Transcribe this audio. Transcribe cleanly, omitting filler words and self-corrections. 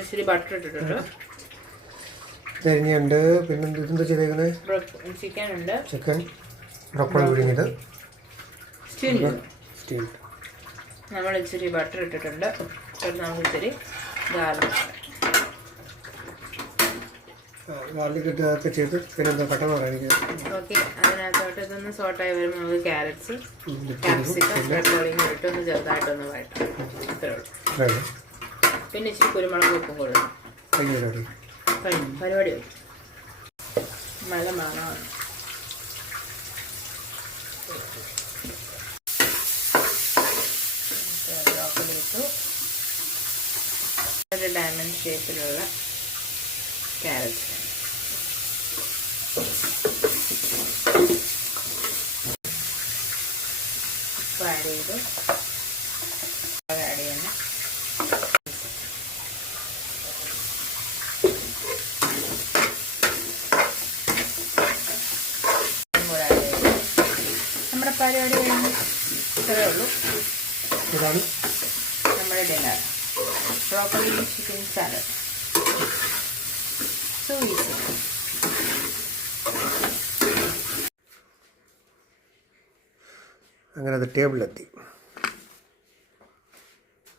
ഇച്ചിരി ബട്ടർ ഇട്ടിട്ടുണ്ട്. തേങ്ങയുണ്ട്. പിന്നെ ഇതെന്താ ചെയ്തേക്കുന്നത്? ചിക്കൻ ഉണ്ട്. ചിക്കൻ ബ്രോക്കോളി പുഴുങ്ങിയത്. സ്റ്റീം. നമ്മൾ ഇച്ചിരി ബട്ടർ ഇട്ടിട്ടുണ്ട്. നമുക്ക് ഇച്ചിരി ഗാർലിക് ഇതൊക്കെ ചെയ്ത് പിന്നെ എന്താ പെട്ടെന്ന് പറയാം. ഓക്കെ, അതിനകത്തോട്ട് ഇതൊന്ന് സോട്ടായി വരുമ്പോൾ നമുക്ക് ക്യാരറ്റ്സ്, ക്യാപ്സിക്കം, ബ്രോക്കോളിയും ഇട്ടൊന്ന് ചെറുതായിട്ടൊന്ന് വഴറ്റാം. അത്രേ ഉള്ളൂ. പിന്നെ ഇച്ചിരി കുരുമുളക് ഉപ്പും കൊടുക്കും. പരിപാടി വരും. നല്ല മണമാണ്. ബ്രോക്കോളി ഇട്ടു. ഒരു ഡയമണ്ട് ഷേപ്പിലുള്ള ക്യാരറ്റ് ആഡ് ചെയ്തു. ആഡ് ചെയ്യണം. നമ്മുടെ പരിപാടി കഴിഞ്ഞ് ഇത്രയേ ഉള്ളൂ. ഇതാണ് നമ്മുടെ dinner. Broccoli chicken salad. So easy. അങ്ങനെ അത് ടേബിളിലെത്തി.